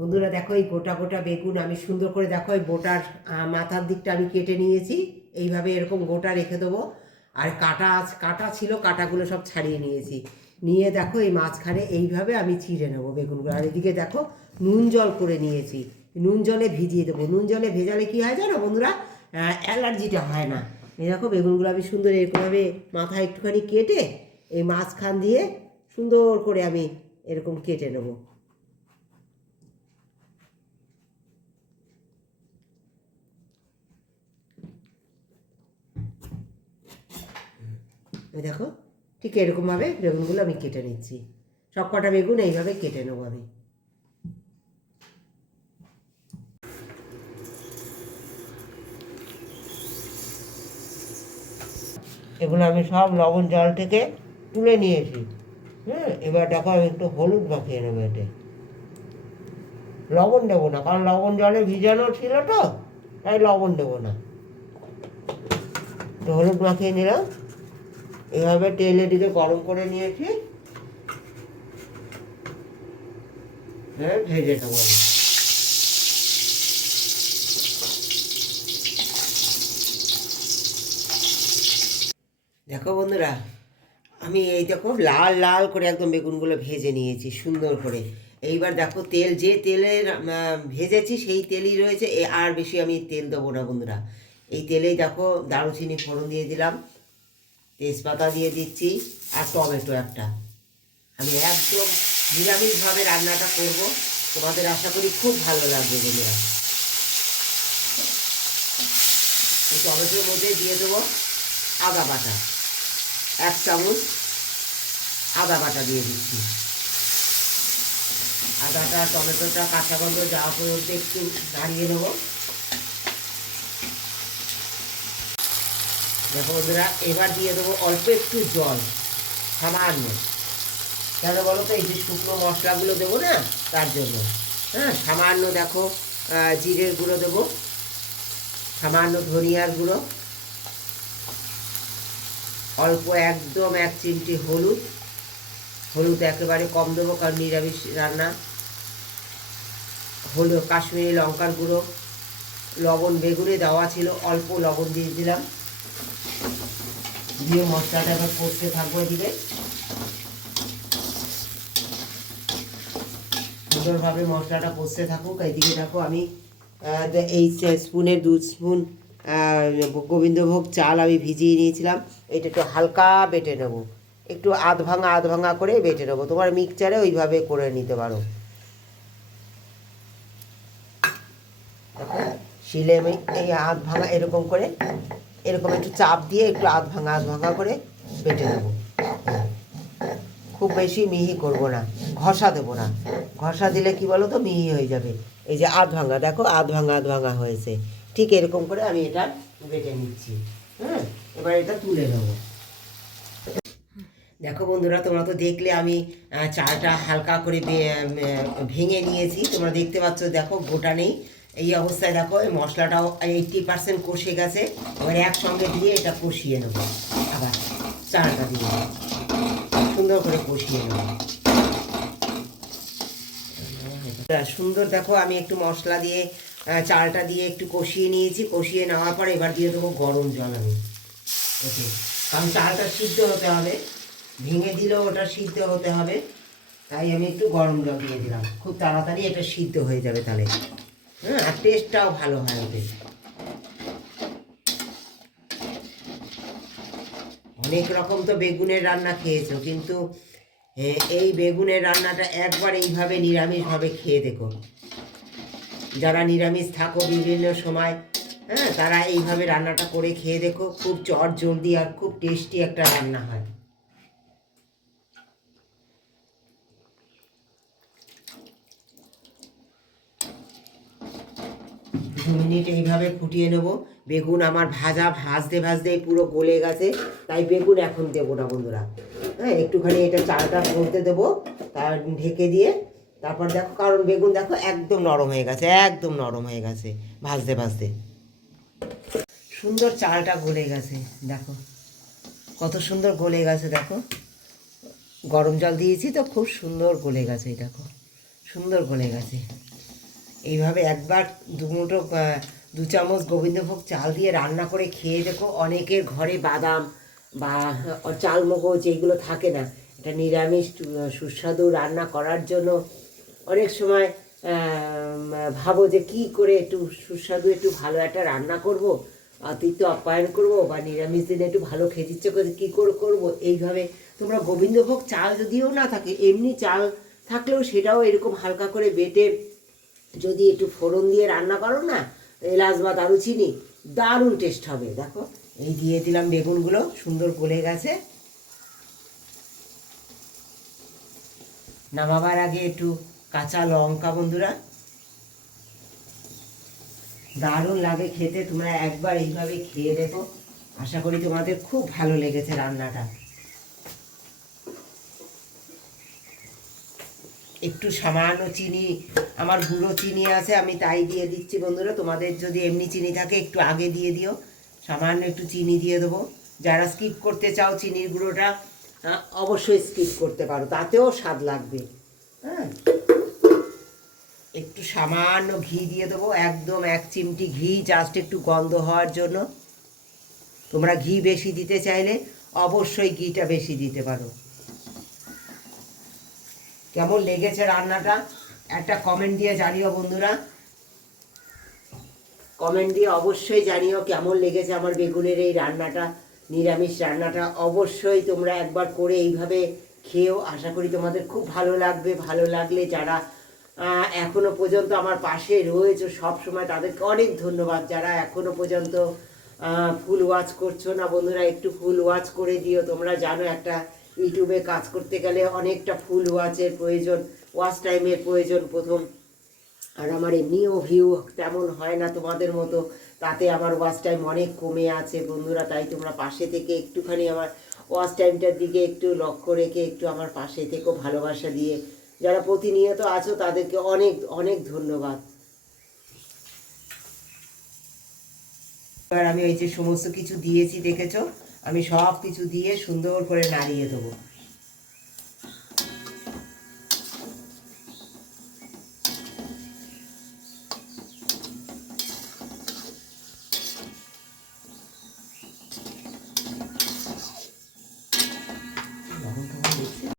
বন্ধুরা দেখো, এই গোটা গোটা বেগুন আমি সুন্দর করে দেখো, এই বোটার মাথার দিকটা আমি কেটে নিয়েছি। এইভাবে এরকম গোটা রেখে দেবো। আর কাটা কাটা ছিল, কাটাগুলো সব ছাড়িয়ে নিয়েছি। নিয়ে দেখো, এই মাঝখানে এইভাবে আমি ছিঁড়ে নেব বেগুনগুলো। আর এদিকে দেখো, নুন জল করে নিয়েছি। নুন জলে ভিজিয়ে দেবো। নুন জলে ভেজালে কি হয় জানো বন্ধুরা? অ্যালার্জিটা হয় না। এই দেখো, বেগুনগুলো আমি সুন্দর এরকমভাবে মাথা একটুখানি কেটে, এই মাঝখান দিয়ে সুন্দর করে আমি এরকম কেটে নেব। এই দেখো, ঠিক এরকমভাবে বেগুনগুলো আমি কেটে নিচ্ছি। সব কটা বেগুন এইভাবে কেটে নেব আমি। এগুলো আমি সব লবণ জল থেকে তুলে নিয়েছি। হ্যাঁ এবার দেখো আমি একটু হলুদ মাখিয়ে নেব এতে। লবণ দেবো না, কারণ লবণ জলে ভিজানো ছিল তো, তাই লবণ দেবো না। হলুদ মাখিয়ে নিলাম। এভাবে তেল এদিকে গরম করে নিয়েছি। হ্যাঁ ভেজে নেব দেখো বন্ধুরা আমি এই দেখো লাল লাল করে একদম বেগুনগুলো ভেজে নিয়েছি সুন্দর করে। এইবার দেখো তেল যে আহ, ভেজেছি সেই তেলই রয়েছে। আর বেশি আমি তেল দেবো না বন্ধুরা। এই তেলেই দেখো দারুচিনি ফোড়ন দিয়ে দিলাম। তেজপাতা দিয়ে দিচ্ছি আর টমেটো একটা। আমি একদম নিরামিষভাবে রান্নাটা করব। তোমাদের আশা করি খুব ভালো লাগবে বন্ধুরা। এই টমেটোর মধ্যে দিয়ে দেবো আদা বাটা। এক চামচ আদা বাটা দিয়ে দিচ্ছি। আদাটা, টমেটোটা কাঁচা গন্ধ যাওয়া পর্যন্ত একটু নাড়িয়ে নেব। দেখো বন্ধুরা, এবার দিয়ে দেবো অল্প একটু জল, সামান্য। কেন বলো তো, এই যে শুকনো মশলাগুলো দেবো না, তার জন্য। হ্যাঁ সামান্য দেখো জিরের গুঁড়ো দেবো, সামান্য ধনিয়ার গুঁড়ো, অল্প একদম এক চিমটি হলুদ। হলুদ একেবারে কম দেবো, কারণ নিরামিষ রান্না। হলুদ, কাশ্মীরি লঙ্কার গুঁড়ো, লবণ, বেগুনে দেওয়া ছিল, অল্প লবণ দিয়ে দিলাম। দিয়ে মশলাটা এবার করতে থাকব এদিকে। সুন্দরভাবে মশলাটা কষতে থাকুক। এইদিকে দেখো আমি এই স্পুনের, দু স্পুন গোবিন্দভোগ চাল আমি ভিজিয়ে নিয়েছিলাম। এটা একটু হালকা বেটে নেব। একটু আধ ভাঙা আধ ভাঙা করে বেটে নেব। তোমার মিক্সচারে ওইভাবে করে নিতে পারো। শিলে আমি এই আধ ভাঙা এরকম করে এরকম একটু চাপ দিয়ে একটু আধ ভাঙা আধ ভাঙা করে বেটে নেব। খুব বেশি মিহি করব না, ঘষা দেবো না। ঘষা দিলে কি বলো তো মিহি হয়ে যাবে। এই যে আধ ভাঙা, দেখো আধ ভাঙা আধ ভাঙা হয়েছে। ঠিক এরকম করে আমি এটা বেটে নিচ্ছি। হ্যাঁ এবার এটা তুলে নেব। দেখো বন্ধুরা, তোমরা তো দেখলে আমি চালটা হালকা করে ভেঙে নিয়েছি। তোমরা দেখতে পাচ্ছ, দেখো গোটা নেই। এই অবস্থায় দেখো, এই মশলাটাও এইটটি পার্সেন্ট কষে গেছে। এবার একসঙ্গে দিয়ে এটা কষিয়ে নেব। আবার চালটা দিয়ে সুন্দর করে কষিয়ে নেব। সুন্দর, দেখো, আমি একটু মশলা দিয়ে চালটা দিয়ে একটু কষিয়ে নিয়েছি। কষিয়ে নেওয়ার পর এবার দিয়ে দেবো গরম জল আমি। ওকে, কারণ চালটা সিদ্ধ হতে হবে। ভেঙে দিলেও ওটা সিদ্ধ হতে হবে। তাই আমি একটু গরম জল দিয়ে দিলাম। খুব তাড়াতাড়ি এটা সিদ্ধ হয়ে যাবে তাহলে। হ্যাঁ আর টেস্টটাও ভালো হয় ওদের। অনেক রকম তো বেগুনের রান্না খেয়েছো, কিন্তু এই বেগুনের রান্নাটা একবার এইভাবে নিরামিষভাবে খেয়ে দেখো। যারা নিরামিষ থাকো বিভিন্ন সময় হ্যাঁ তারা এইভাবে রান্নাটা করে খেয়ে দেখো, খুব চট জলদি আর খুব টেস্টি একটা রান্না হয়। দু মিনিট এইভাবে ফুটিয়ে নেব। বেগুন আমার ভাজা, ভাজতে, ভাজতেই পুরো গলে গেছে। তাই বেগুন এখন দেবো না বন্ধুরা। হ্যাঁ একটুখানি এটা চালটা বলতে দেবো তার ঢেকে দিয়ে। তারপর দেখো, কারণ বেগুন দেখো একদম নরম হয়ে গেছে, একদম নরম হয়ে গেছে ভাজতে ভাজতে। সুন্দর চালটা গলে গেছে, দেখো। কত সুন্দর গলে গেছে, দেখো। গরম জল দিয়েছি তো, খুব সুন্দর গলে গেছে দেখো। সুন্দর গলে গেছে। এইভাবে একবার দু মুঠো দু চামচ গোবিন্দভোগ চাল দিয়ে রান্না করে খেয়ে দেখো অনেকের ঘরে বাদাম বা চাল মগজ এইগুলো থাকে না। এটা নিরামিষ সুস্বাদু রান্না করার জন্য অনেক সময় ভাবো যে কি করে একটু সুস্বাদু, একটু ভালো একটা রান্না করব অতিথি আপ্যায়ন করব বা নিরামিষ দিনে একটু ভালো খেতে ইচ্ছে করে কী করে করব, এইভাবে তোমরা গোবিন্দভোগ চাল যদিও না থাকে, এমনি চাল থাকলেও সেটাও এরকম হালকা করে বেটে যদি একটু ফোড়ন দিয়ে রান্না করো না, এলাচ বা দারুচিনি, দারুণ টেস্ট হবে। দেখো, এই দিয়ে দিলাম বেগুনগুলো, সুন্দর গলে গেছে। নামাবার আগে একটু কাঁচা লঙ্কা, বন্ধুরা। দারুণ লাগে খেতে, তোমরা একবার এইভাবে খেয়ে দেখো। আশা করি তোমাদের খুব ভালো লেগেছে রান্নাটা। একটু সামান্য চিনি, আমার গুঁড়ো চিনি আছে, আমি তাই দিয়ে দিচ্ছি বন্ধুরা। তোমাদের যদি এমনি চিনি থাকে, একটু আগে দিয়ে দিও। সামান্য একটু চিনি দিয়ে দেবো। যারা স্কিপ করতে চাও চিনির গুঁড়োটা অবশ্যই স্কিপ করতে পারো। তাতেও স্বাদ লাগবে। হ্যাঁ। একটু সামান্য ঘি দিয়ে দেবো। একদম এক চিমটি ঘি জাস্ট একটু গন্ধ হওয়ার জন্য। তোমরা ঘি বেশি দিতে চাইলে, অবশ্যই ঘিটা বেশি দিতে পারো। কেমন লেগেছে রান্নাটা? একটা কমেন্ট দিয়ে জানিও বন্ধুরা। কমেন্ট দিয়ে অবশ্যই জানিও কেমন লেগেছে আমার বেগুনের এই রান্নাটা, নিরামিষ রান্নাটা। অবশ্যই তোমরা একবার করে এইভাবে খেয়েও আশা করি তোমাদের খুব ভালো লাগবে। ভালো লাগলে যারা এখনও পর্যন্ত আমার পাশে রয়েছে, সব সময় তাদেরকে অনেক ধন্যবাদ। যারা এখনও পর্যন্ত ফুল ওয়াচ করছ না বন্ধুরা, একটু ফুল ওয়াচ করে দিও। তোমরা জানো একটা ইউটিউবে কাজ করতে গেলে অনেকটা ফুল ওয়াচের প্রয়োজন, ওয়াচ টাইমের প্রয়োজন প্রথম। আর আমার এমনিও ভিউ তেমন হয় না তোমাদের মতো, তাতে আমার ওয়াচ টাইম অনেক কমে আছে বন্ধুরা, তাই তোমরা পাশে থেকে একটুখানি আমার ওয়াচ টাইমটার দিকে একটু লক্ষ্য রেখে একটু আমার পাশে থেকেও ভালোবাসা দিয়ে। যারা প্রতিনিয়ত আছো তাদেরকে অনেক অনেক ধন্যবাদ। এবার আমি ওই যে সমস্ত কিছু দিয়েছি, দেখেছ? আমি সব কিছু দিয়ে সুন্দর করে নাড়িয়ে দেবো।